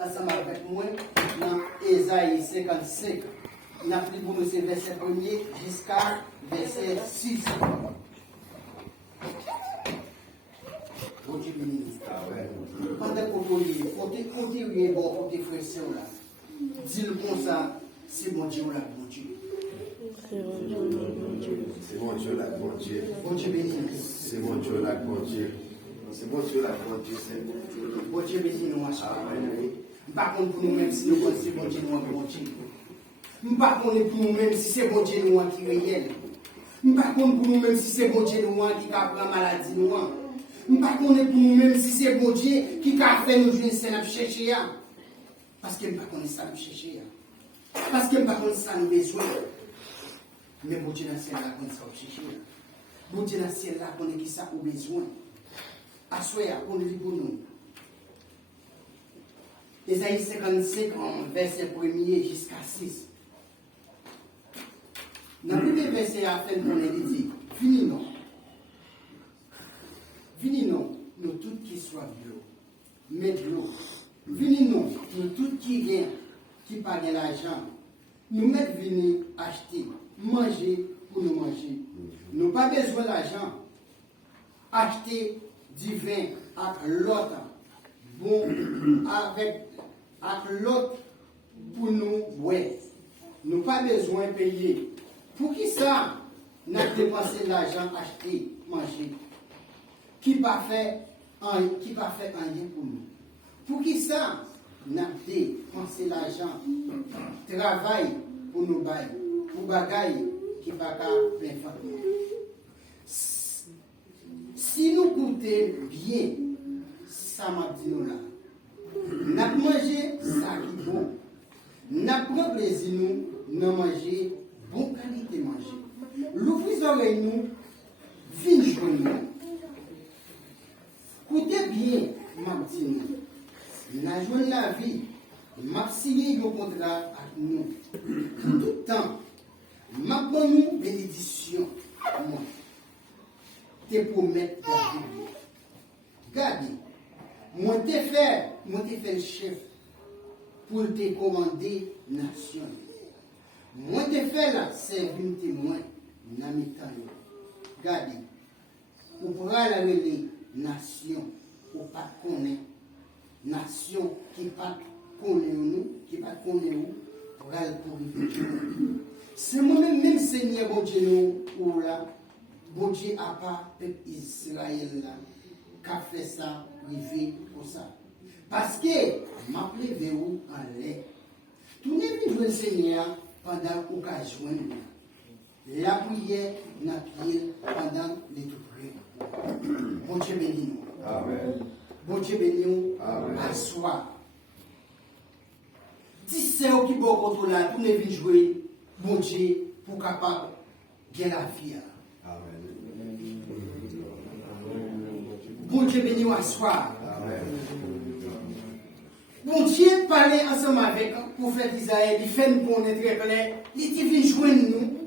ensemble avec moi dans Ésaïe 55. Nous avons pris pour nous ce verset 1er jusqu'à verset 6. Bon Dieu béni. Pendant qu'on lit, côté bon, côté frère là. Dis-le comme ça, c'est mon Dieu là, bon Dieu. C'est mon Dieu là, bon Dieu. Bon Dieu béni. C'est mon Dieu là, bon Dieu. C'est mon Dieu là, bon Dieu. Bon Dieu béni nous à chaque fois. Par contre pour nous-mêmes si nous connaissons bon Dieu nous bon Dieu. Par contre pour nous-mêmes si c'est bon Dieu nous qui est réel. Par contre pour nous-mêmes si c'est bon Dieu nous qui prend maladie nous. Par contre pour nous-mêmes si c'est bon Dieu qui a fait nous jouer ça nous chercher. Parce que par contre ça nous chercher. Parce que par contre ça nous besoin. Mais bon Dieu dans le ciel là qu'on ça chercher. Bon Dieu dans le ciel là qu'on est qui ça au besoin. Assoya qu'on lit pour nous. Ésaïe 55, verset 1er jusqu'à 6. Dans le premier verset, à fin de l'année, il dit Vini non. Vini non, nous tous qui soient de l'eau. Mais de l'eau. Vini non, nous tous qui viennent, qui parlent de l'argent. Nous mettons venir acheter, manger pour nous manger. Nous n'avons pas besoin d'argent. Acheter du vin avec l'autre. Bon, avec l'autre pour nous, ouais. Nous n'avons pas besoin de payer. Pour qui ça, nous avons dépensé l'argent, acheter, manger. Qui pas fait rien pour nous. Pour qui ça, nous avons dépensé l'argent, travail pour nous bailler, pour bagaille qui pas bien faire. Si nous goûtons bien, ça m'a dit nous là. Nous avons mangé ça qui est bon. Nous avons plaisir nous manger bonne qualité manger. L'ouvrez les oreilles nous, vine joindre. Écoutez bien, m'a dit nous. Nous avons joué la vie. M'a signé le contrat avec nous. Tout le temps. M'a donné nous bénédiction. Moi. Te promettre de vivre. Regardez. Moi te fait le chef pour te commander nation. Moi te fait la servir témoin dans mes temps. Regardez. Pour pourra la relais nation ou pas connaître nation qui pas connaît nous, qui pas connaît nous pour aller pour vivre. C'est moi-même même Seigneur bon Dieu nous ou là. Bon Dieu a pas peuple Israël là qui a fait ça, privé pour ça. Parce que m'a levé où en l'air. Tout n'est venu le Seigneur pendant qu'on a joint. La prière n'a pied pendant les tout près. Bon Dieu béni nous. Amen. Bon Dieu béni nous. À soi. Si c'est au qui bon contre là, tout n'est venu jouer. Bon Dieu pour capable de la vie. Bon Dieu béni à soi. Bon Dieu parlait ensemble avec le prophète Isaïe, il fait nous connaître très clair, il dit viens joindre nous.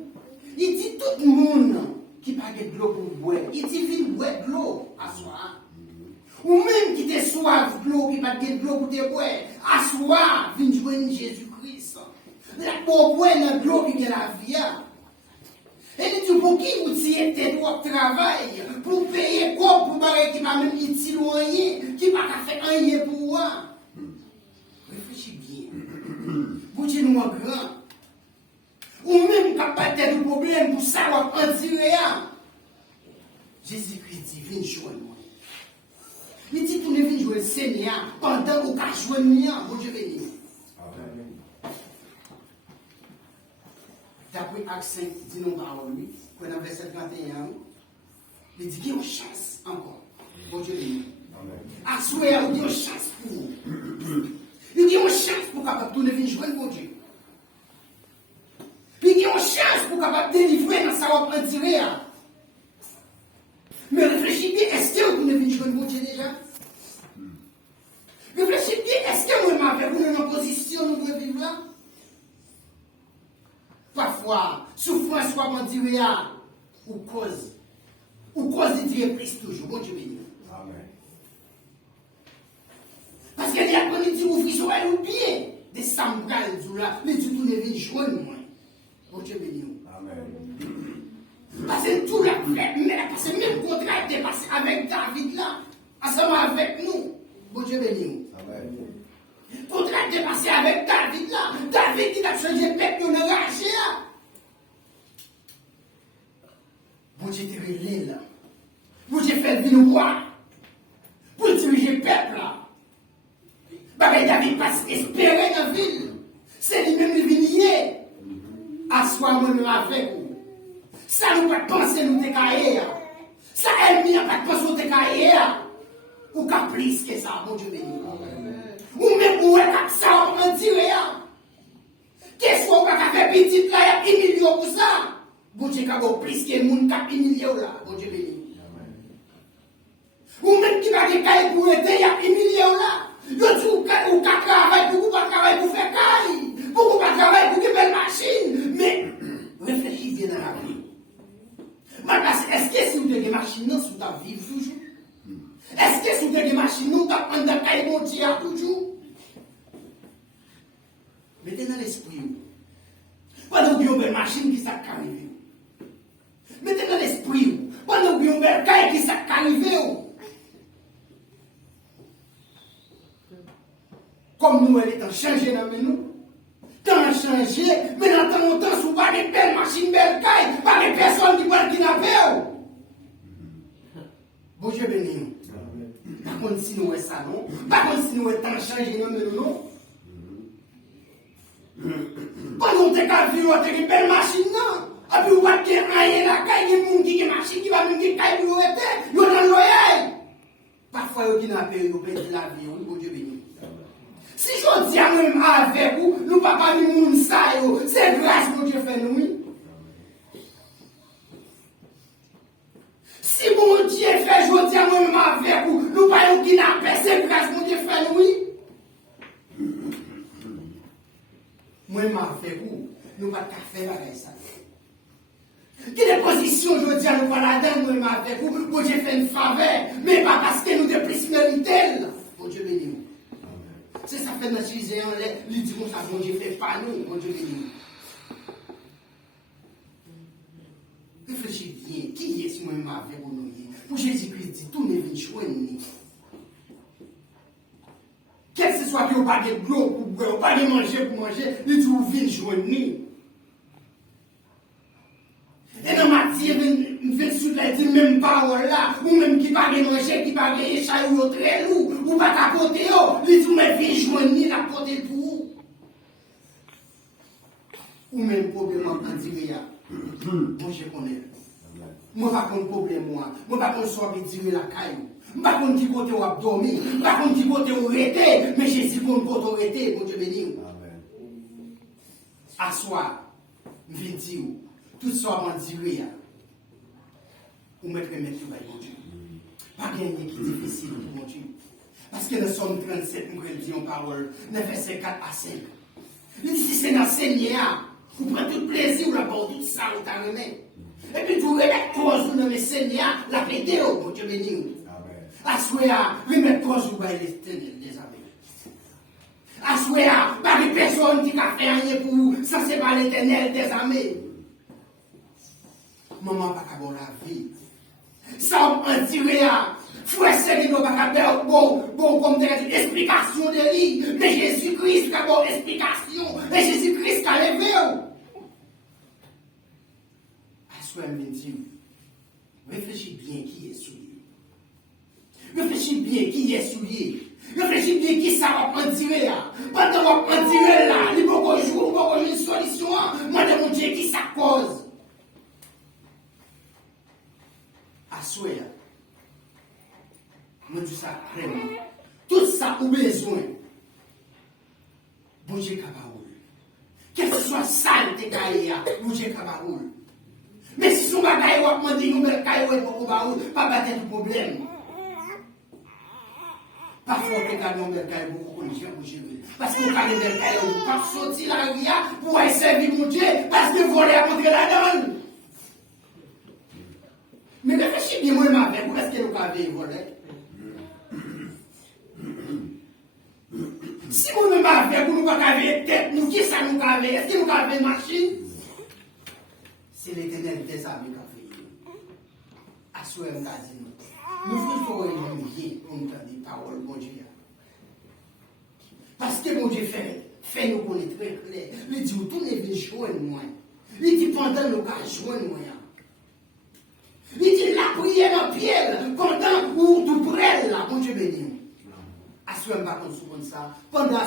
Il dit tout le monde qui n'a pas de l'eau pour boire, il dit viens boire de l'eau à soi. Ou même qui te soif de l'eau, qui n'a pas de l'eau pour te boire, à soi, viens joindre Jésus-Christ. La pour boire dans l'eau qui est la vie. Et il dit pour qui vous tirez tes droits de travail, pour payer quoi, pour barrer qui m'a même utile ou rien, qui n'a pas fait rien pour moi. Réfléchis bien. Vous dites nous en grand. Ou même capable de problème pour savoir en tirer. Jésus-Christ dit, viens joindre moi. Il dit, tu ne viens jouer le Seigneur pendant qu'on a joindre moi. Bon Dieu béni. D'après Acte 5, dit nos paroles, lui, qu'on a verset 31, il dit qu'il y a une chance encore. Bon Dieu béni. À souhait, il y a une chance pour vous. Il y a une chance pour capable de tourner joindre bon Dieu. Il y a une chance pour capable de délivrer dans sa robe en tiré. Mais réfléchis bien, est-ce que vous tournez joindre bon Dieu déjà? Réfléchis bien, est-ce que vous m'avez vous dans une position nous devons vivre là? Parfois, souffrance soit en tiré ou cause de Dieu prise toujours. Bon Dieu béni. Amen. Parce que l'après-midi, vous frissez, vous joindre moi. Bon Dieu béni. Amen. Parce que tout la parce que même contrat était passé avec David là, ensemble avec nous. Bon Dieu béni. Amen. Contrat était passé avec David là. David qui a changé le peuple de l'arraché là. Bon Dieu te relève là. Bon Dieu fait le voir pour diriger le peuple là. Parce que David passe espérer dans la ville. C'est lui-même qui vient à soi même avec vous. Ça nous pas penser nous décailler. Ça elle n'a pas penser nous décailler. Ou qu'à plus que ça, mon Dieu béni. Ou même ou est ça on dirait. Qu'est-ce qu'on va faire petit là, il y a 1 million pour ça. Bon Dieu qu'a plus que monde qui a 1 million là, mon Dieu béni. Ou même qui va décailler pour aider, il y a 1 million là. Yo dis ou qu'à travailler pour pas travailler pour faire caille. Pour pas travailler pour une belle machine. Mais réfléchis bien à la vie. Est-ce que si vous avez des machines, vous avez vivre toujours? Est-ce que si vous avez des machines, vous avez un caille bon Dieu toujours? Mettez dans l'esprit. Pendant que vous avez une belle machine qui s'est arrivée. Mettez dans l'esprit. Pendant que vous avez une belle caille qui s'est arrivée. Comme nous, elle est en changé dans nous. Tant changé, mais dans tant temps, sous pas des belles machines, belles cailles, pas des personnes qui veulent kidnapper. Bon Dieu béni. Par contre, si nous sommes ça, non. Par contre, si nous sommes changé dans nous, non. Quand nous sommes vu, on a une belle machine, non. Et puis, on va dire, rien la caille, il y a des gens qui ont une machine qui va venir qui caille pour arrêter. Ils ont un loyer. Parfois, ils ont kidnappé, ils ont perdu la vie. Bon Dieu béni. Si je dis à moi-même avec vous, nous ne pouvons pas nous moun ça, c'est grâce que Dieu fait nous. Si mon Dieu fait, je dis à moi-même avec vous, nous ne pouvons pas nous kidnapper, c'est grâce que Dieu fait nous. Moi-même avec vous, nous ne pouvons pas faire avec ça. Quelle position, je dis à nous pas là-dedans, moi-même avec vous, mon Dieu fait une faveur, mais pas parce que nous devons plus mériter. Mon Dieu béni. C'est ça fait dans Jésus, il dit, ça, bon Dieu fait pas nous, bon Dieu béni. Réfléchis bien, qui est-ce moi-même avec nous? Pour Jésus-Christ dit, tout n'est venu joindre. Quel que soit que vous pas de l'eau pour boire, pas de manger pour manger, il dit, vous venez joindre. Et dans ma vie, il vient sur la dit même parole là, ou même qui pas de manger, qui pas de échelle ou très lourd, ou pas capoter, il dit, mais viens joindre la côté pour vous. Ou même problème en dire, moi je connais. Moi pas de problème, moi pas de soir dire la caille. Pas contre qui côté ou abdomen, pas contre qui côté ou arrêter, mais Jésus contre côté ou arrêter, bon Dieu béni. Amen. Assoir, viens dire, tout ça en dire, ou mettre tout par mon Dieu. Pas gagner qui est difficile pour mon Dieu. Parce que dans Somme 37, nous disons parole, dans verset 4 à 5. Il dit si c'est dans le Seigneur, vous prenez tout plaisir, vous l'apportez tout ça, vous t'arrêtez. Et puis vous remettez cause dans le Seigneur, la pédé, mon Dieu béni. Assoya, remettre cause ou bail des amis. Assoya, pas de personne qui a fait rien pour vous, ça c'est pas l'éternel des amis. Maman pas qu'à bon la vie. Ça on tiré à frère c'est nous pas qu'à faire bon comme des explications de lui, mais Jésus-Christ qui a bon explication, mais Jésus-Christ qui a levé. Assoya me dit, réfléchis bien qui est celui. Réfléchis bien qui est souillé. Réfléchis bien qui ça va prendre tirer là. Pendant qu'on va prendre tirer là, il faut qu'on joue, il faut qu'on joue une solution. Moi, de mon Dieu, qui ça cause? Assoya. Moi, dis ça vraiment. Tout ça au besoin. Bon Dieu, capable. Quel que soit sale tes cahiers, bon Dieu, capable. Mais si son bagaille, on va demander une belle cahier pour pas battre tout problème. Parfois, on peut gagner un bel cahier beaucoup de gens pour gérer. Parce qu'on gagne un bel cahier, on ne peut pas sortir la ria pour aller servir mon Dieu, parce que voler à montrer la donne. Mais réfléchis bien, moi, avec vous, est-ce que nous avons volé? Si vous ne m'avez avec nous, pas avec tête, nous, qui ça nous avec? Est-ce que nous avec machine? C'est l'éternel des armées qui a fait. Assoyez nous, nous faisons rien pour nous dire des paroles, bon Dieu. Parce que mon Dieu fait nous connaître très clair. Il dit, tout n'est pas joindre moi. Il dit, pendant nous qu'à joindre moi. Il dit, la prière en pierre, pendant où tout près là, mon Dieu béni. Assoyez pas comme ça. Pendant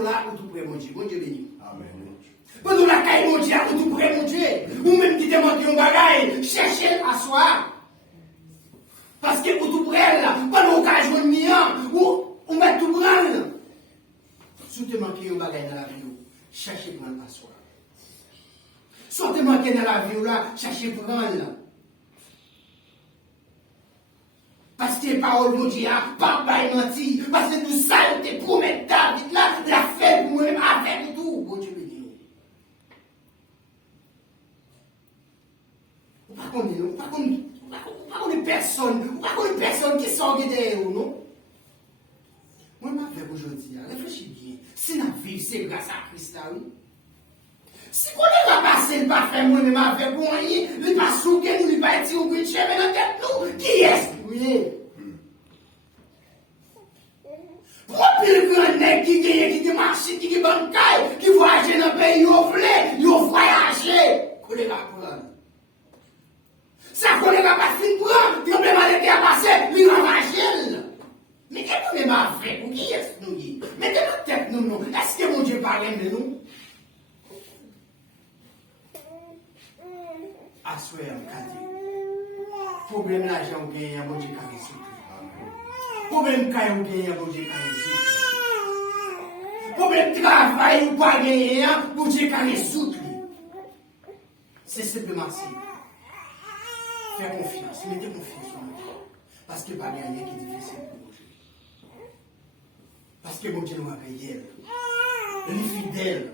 là, où tout près, mon Dieu béni. Amen. Pendant la caille, mon Dieu, où tout près, mon Dieu. Ou même qui demande un bagaille, cherchez à soi. Parce que où tout près là, pendant qu'à joindre moi, on va tout prendre. Si tu manques un bagage dans la vie, cherchez pour prendre à soi. Si tu manques dans la vie, cherchez pour prendre. Parce que les paroles de Dieu, pas menti. Parce que tout ça, te promet David là, la fait pour moi-même avec tout. Bon Dieu béni. Pas comme personne qui sort derrière vous, non? Moi, je vais aujourd'hui, réfléchis bien. Si la vie, c'est grâce à Christ, là, oui. Si on ne va pas passer le parfait, moi-même avec moi, il ne pas souquer, il ne pas être au bout de chemin dans la tête, nous. Qui est-ce oui? Pourquoi le grand nègre qui marche, qui bancaille, qui voyage dans le pays, il voyage? Qu'on ne va pas. Ça, qu'on ne va pas finir prendre, il a mal été à passer, il va marcher. Mais qu'est-ce qu'on est avec nous? Qui est-ce nous? Mettez notre tête, nous, non. Est-ce que mon Dieu parle de nous? Assoyez un cadet. Problème l'argent ou gagne, mon Dieu carré sous. Problème caille ou gagne, mon Dieu carré sous. Problème travail ou pas gagner, mon Dieu carré sous. C'est simplement ça. Faites confiance, mettez confiance en moi. Parce que pas gagner qui est difficile pour mon Dieu. Parce que mon Dieu nous a payé. Il est fidèle.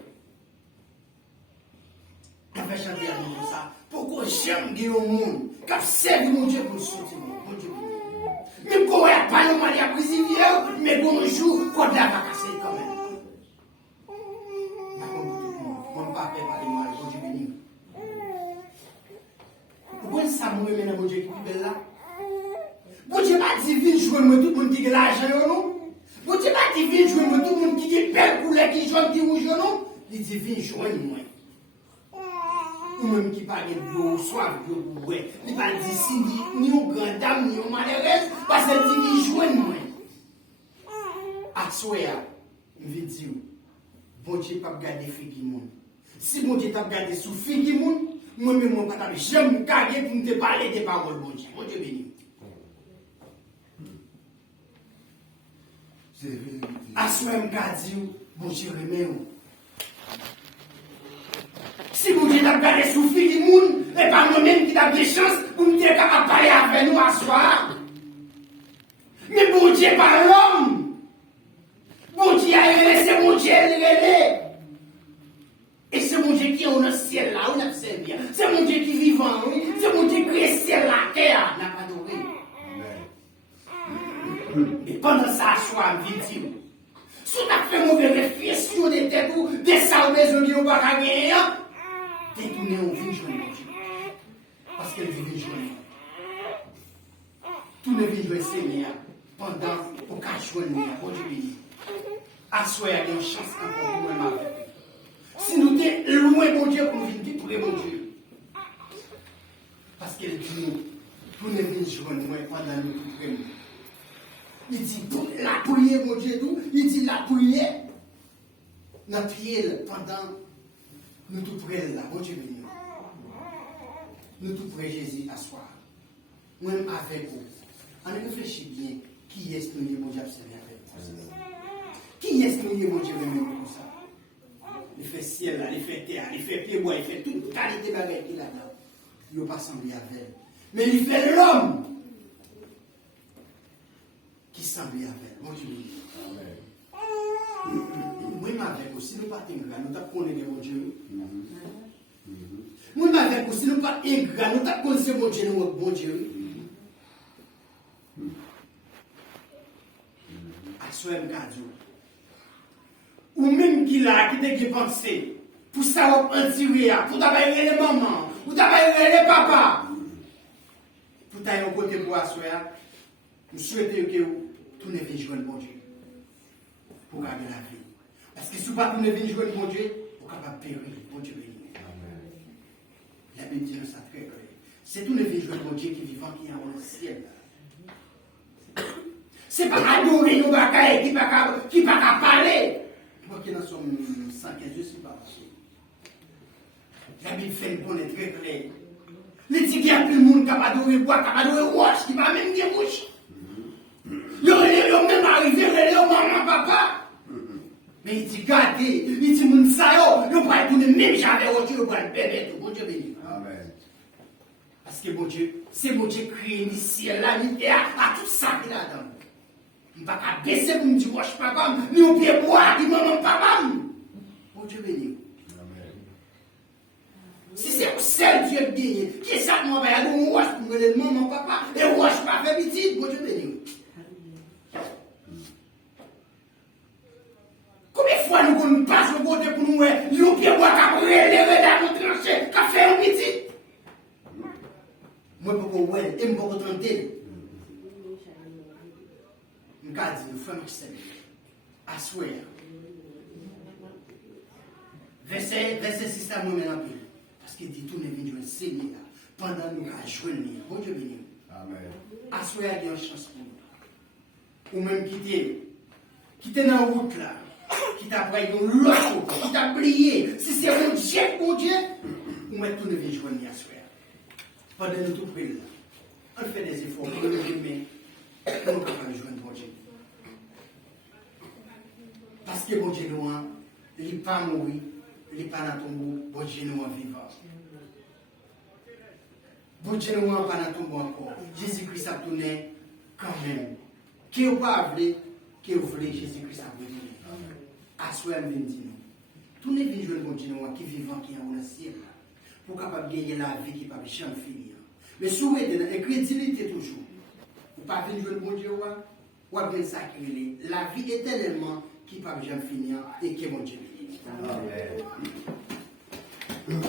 Il va chanter à nous comme ça. Pourquoi j'aime dire au monde qu'à servir mon Dieu pour le soutenir, mon Dieu. Même quand on n'a pas le mal à prisonnier, mais bonjour, quand la va casser quand même. Mon papa pas le mal, mon Dieu béni. Pourquoi ça me remet dans mon Dieu qui est belle là? Bon Dieu pas divin jouer moi tout le monde qui a l'argent non? Bon Dieu pas divin jouer moi tout le monde qui a belle couleur qui jaune qui rouge non? Il divin jouer moi. Ou même qui parle de l'eau, soit de l'eau, ouais. Il parle d'ici, ni aux grandes dames, ni aux malheureuses, parce qu'il dit, joue moi. À soya, je veux dire, bon Dieu pas regarder filles qui monde. Si bon Dieu t'a regardé sous filles qui monde, moi-même, mon papa, j'aime me caguer pour me parler des paroles, bon Dieu. Bon Dieu béni. À soya, je me dis, bon Dieu remet. Si vous dites que vous avez souffert du monde, et pas moi-même qui a des chances pour me dire qu'à parler avec nous à soir. Mais bon Dieu par l'homme. Bon Dieu a révélé, c'est mon Dieu révélé. Et c'est mon Dieu qui est dans le ciel là, on a bien. C'est mon Dieu qui est vivant, oui. C'est mon Dieu qui crée le ciel, la terre, n'a pas adoré. Et pendant ça, à soir, je dis, si on a fait mauvais réflexion des têtes ou des salles maisons qui n'ont pas gagné, détourner au vin journée. Parce qu'elle vit journée. Tout le vin journée Seigneur pendant au 4 jours pour Dieu. Assoyez une chance encore pour moi. Si nous sommes loin de Dieu pour nous vivre pour mon Dieu. Parce qu'elle dit nous, tout le vin journée pendant nous tout. Il dit la prière mon Dieu tout. Il dit la prière. La prière pendant nous tout près là, bon Dieu béni. Nous tout près Jésus à soir. Même avec vous. On réfléchit bien. Qui est-ce que nous, mon Dieu, observé avec vous? Qui est-ce que nous, mon Dieu, pour ça? Il fait ciel là, il fait terre, il fait pied bois, il fait toute qualité de bagage qu'il a là. Il n'a pas semblé avec elle. Mais il fait l'homme qui semble avec. Mon Dieu béni. Moi, avec aussi, nous ne pas ingrats, nous ne connaissons pas mon Dieu. Moi, avec aussi, nous ne pas ingrats, nous ne connaissons pas mon Dieu, mon Dieu. À soi, Dieu. Ou même qui là, qui te pensé, pour ça, on tirer, pour t'avoir les mamans, pour t'avoir les papas, pour t'aller au côté pour asseoir, je souhaite que tout ne vienne jouer le bon Dieu, pour garder la vie. Parce que si vous ne pas tout ne vienne jouer le bon Dieu, vous êtes capable de périr, bon Dieu béni. La Bible dit ça très clair. C'est tout ne vienne jouer le bon Dieu qui est vivant, qui est dans le ciel. C'est pas adorer nos bagailles qui pas qu'à parler. Moi qui dans son 115, je ne suis pas passé. La Bible fait une bonne très claire. Les dit qu'il y a plus de monde qui a adoré bois, qui a adoré roche, qui va même bien bouche. Ils ont même arrivé, ils ont maman, papa. Mais il dit, gardez, il dit, mon sayo, ils va tourner même jamais au Dieu, ils vont le bébé, tout bon Dieu béni. Amen. Parce que bon Dieu, c'est bon Dieu créé le ciel, la nuit, et à tout ça qu'il a dedans. Je ne vais pas baisser pour me dire, roche, papa, ni au pied bois, ni maman, papa. Bon Dieu béni. Si c'est le seul Dieu béni, qui est ça, moi, va y aller, roche, pour me dire, maman, papa, et roche, pas fait petit, bon Dieu béni. Combien de fois nous passons au côté pour nous, nous pieds bois, qui les redans, nous trancher, qui fait un petit. Moi, je peux vous et je peux vous tenter. Je vais dire, frère Maxime, assoir. Verset 6 à moi, parce qu'il dit tout n'est venu jouer Seigneur pendant nous à jouer le mien. Bon Dieu béni. Amen. Assoir, il y a une chance pour nous. Ou même quitter dans la route là. Qui t'a pris une l'autre, qui t'a brillé. Si c'est un Dieu, mon Dieu, on met tout le vie joindre à soi. Pendant nous tout près là, on fait des efforts pour nous aimer, pour nous capables de joindre mon Dieu. Parce que mon Dieu nous, il n'est pas mort, il n'est pas dans ton bout, mon Dieu nous est vivant. Bon Dieu nous n'est pas dans ton bout encore. Jésus-Christ a tourné quand même. Qui n'est pas vrai, qui est vrai, Jésus-Christ a venu. Assoir me dit nous. Tout n'est venu jouer le bon Dieu qui est vivant, qui est en ciel. Pour capable gagner la vie qui ne peut jamais finir. Mais si vous êtes dans l'incrédulité toujours, vous ne pouvez pas venir jouer le bon Dieu, vous avez bien sacré la vie éternellement qui ne peut jamais finir et qui est mon Dieu. Amen.